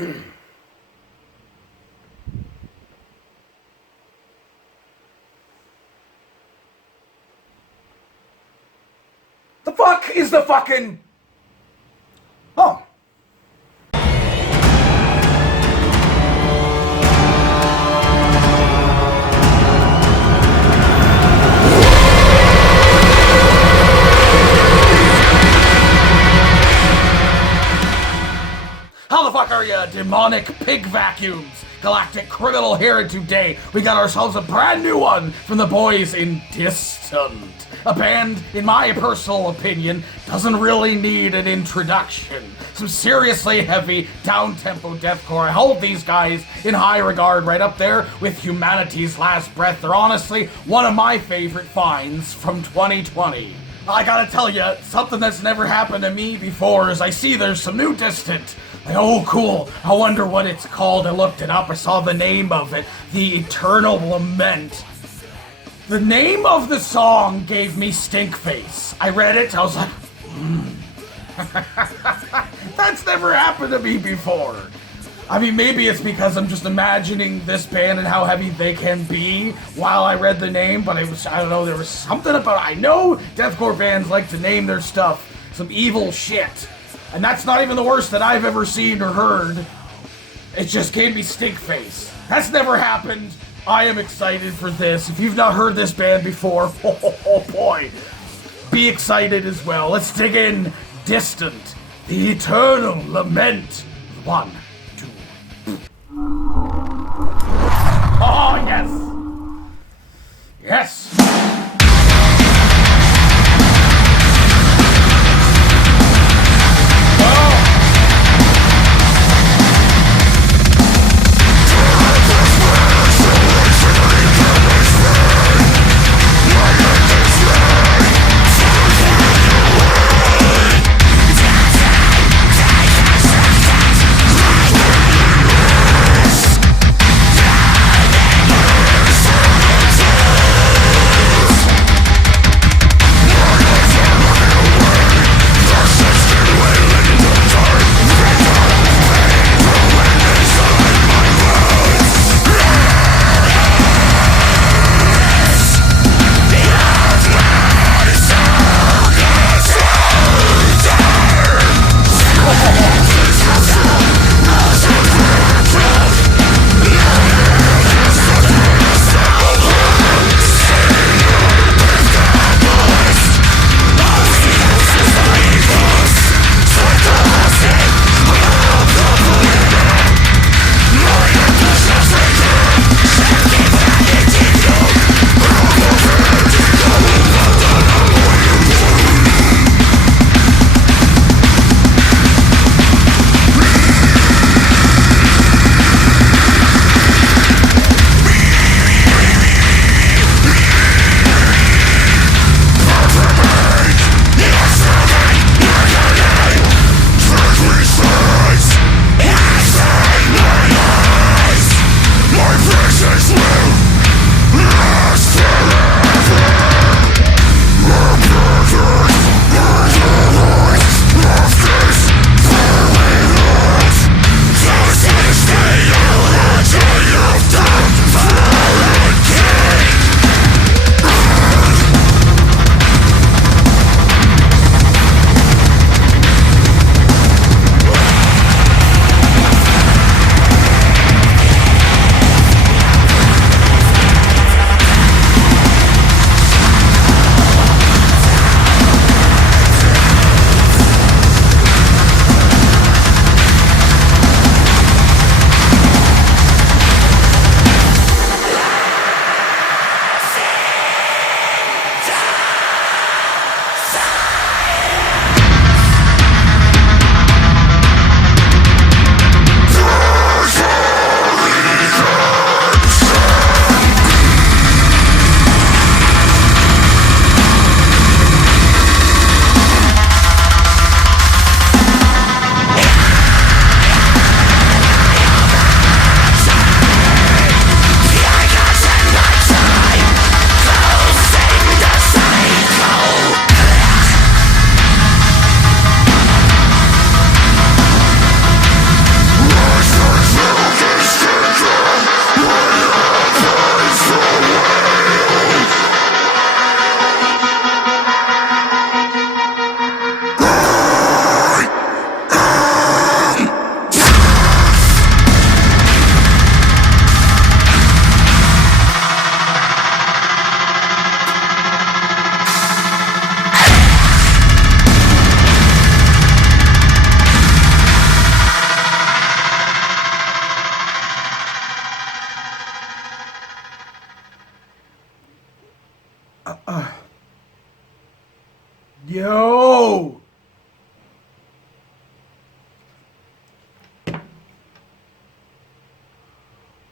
The fuck is the fucking... Oh. How the fuck are ya, demonic pig vacuums? Galactic criminal here, and today we got ourselves a brand new one from the boys in Distant. A band, in my personal opinion, doesn't really need an introduction. Some seriously heavy, down-tempo deathcore. I hold these guys in high regard, right up there with humanity's last breath. They're honestly one of my favorite finds from 2020. I gotta tell you, something that's never happened to me before is I see there's some new Distant. Like, oh, cool. I wonder what it's called. I looked it up. I saw the name of it. The Eternal Lament. The name of the song gave me stink face. I read it. I was like, That's never happened to me before. I mean, maybe it's because I'm just imagining this band and how heavy they can be while I read the name, but I don't know, there was something about it. I know deathcore bands like to name their stuff some evil shit. And that's not even the worst that I've ever seen or heard. It just gave me stink face. That's never happened. I am excited for this. If you've not heard this band before, oh boy, be excited as well. Let's dig in. Distant, the Eternal Lament. 1, 2. Oh, yes. Yes.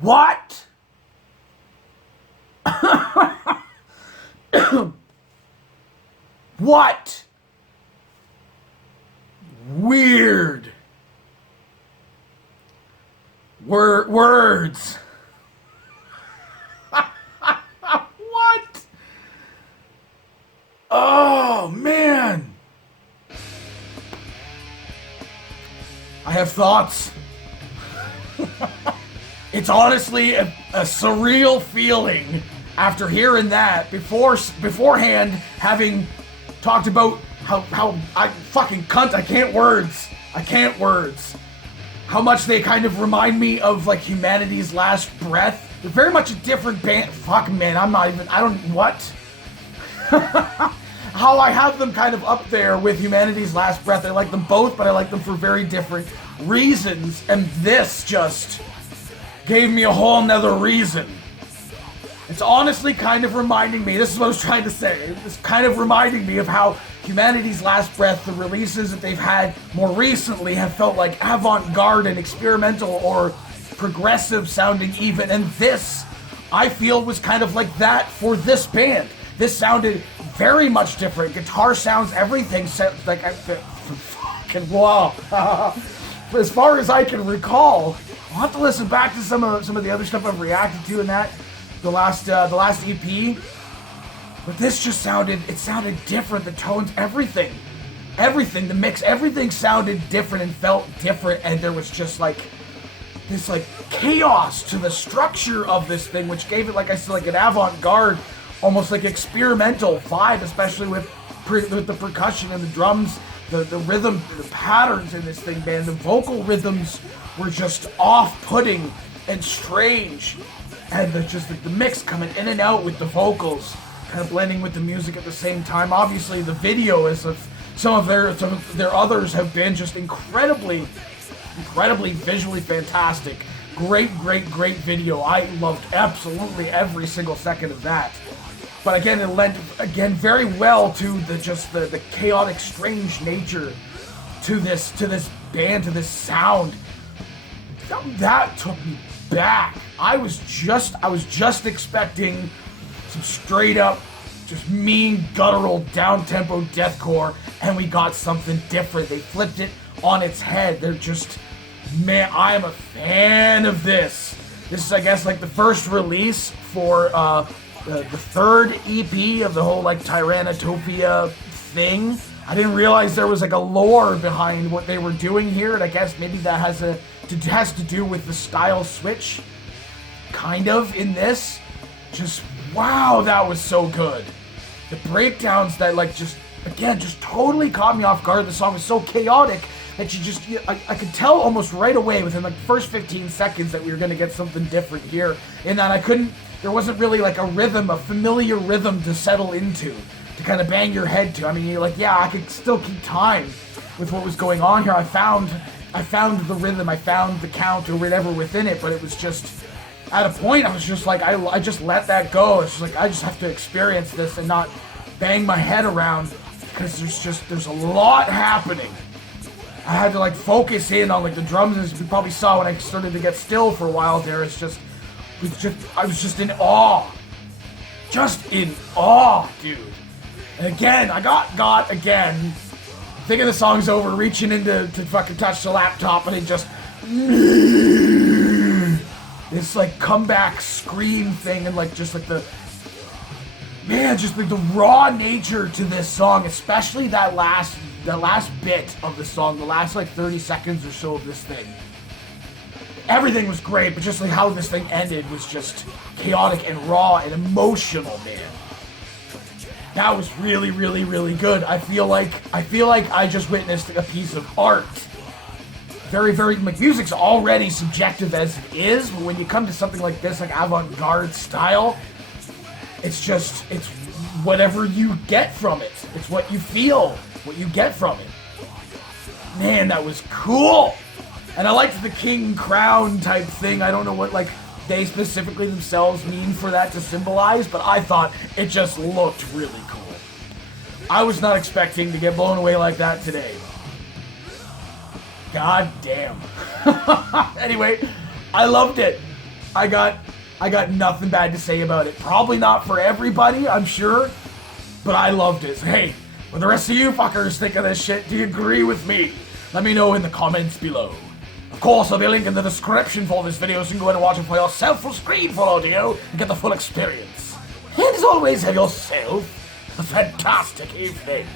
What? What? Weird. Words. What? Oh, man. I have thoughts. It's honestly a surreal feeling after hearing that, beforehand having talked about how I fucking cunt, I can't words. How much they kind of remind me of like Humanity's Last Breath. They're very much a different band. Fuck, man, what? How I have them kind of up there with Humanity's Last Breath. I like them both, but I like them for very different reasons. And this just gave me a whole nother reason. It's honestly kind of reminding me, this is what I was trying to say, it's kind of reminding me of how Humanity's Last Breath, the releases that they've had more recently have felt like avant-garde and experimental or progressive sounding even, and this, I feel, was kind of like that for this band. This sounded very much different. Guitar sounds, everything sounds like, fucking wow. As far as I can recall, I'll have to listen back to some of the other stuff I've reacted to in that, the last EP. But this just sounded different. The tones, everything, the mix, everything sounded different and felt different. And there was just like this like chaos to the structure of this thing, which gave it, like I said, like an avant-garde, almost like experimental vibe, especially with the percussion and the drums, the rhythm, the patterns in this thing, man. The vocal rhythms were just off-putting and strange, and the mix coming in and out with the vocals, kind of blending with the music at the same time. Obviously, the video is of some of their others have been just incredibly visually fantastic. Great video. I loved absolutely every single second of that. But again, it lent very well to the chaotic, strange nature to this band, to this sound. That took me back. I was just expecting some straight up, just mean, guttural, down-tempo deathcore, and we got something different. They flipped it on its head. They're just, man, I am a fan of this. This is, I guess, like the first release for the third EP of the whole like Tyrannotopia thing. I didn't realize there was like a lore behind what they were doing here, and I guess maybe that has to do with the style switch, kind of, in this. Just, wow, that was so good. The breakdowns that like just totally caught me off guard. The song was so chaotic that I could tell almost right away within like the first 15 seconds that we were going to get something different here, in that there wasn't really like a familiar rhythm to settle into, to kind of bang your head to. I mean, you're like, yeah, I could still keep time with what was going on here. I found the rhythm, I found the count or whatever within it, but it was just, at a point, I was just like, I just let that go. It's just like, I just have to experience this and not bang my head around, because there's a lot happening. I had to like focus in on like the drums, as you probably saw when I started to get still for a while there. I was just in awe. Just in awe, dude. And again, I got again, thinking the song's over, reaching in to fucking touch the laptop, and it just, this like comeback scream thing, and like just like the raw nature to this song, especially that last bit of the song, the last like 30 seconds or so of this thing. Everything was great, but just like how this thing ended was just chaotic and raw and emotional, man. That was really, really, really good. I feel like I just witnessed a piece of art. Very, very, like, music's already subjective as it is, but when you come to something like this, like avant-garde style, it's whatever you get from it. It's what you feel, what you get from it. Man, that was cool. And I liked the king crown type thing. I don't know what, like, they specifically themselves mean for that to symbolize, but I thought it just looked really cool. I was not expecting to get blown away like that today. God damn. Anyway, I loved it. I got nothing bad to say about it. Probably not for everybody, I'm sure, but I loved it. So, hey, what the rest of you fuckers think of this shit? Do you agree with me? Let me know in the comments below. Of course, there'll be a link in the description for this video so you can go ahead and watch it for yourself full screen full audio and get the full experience. And as always, have yourself a fantastic evening.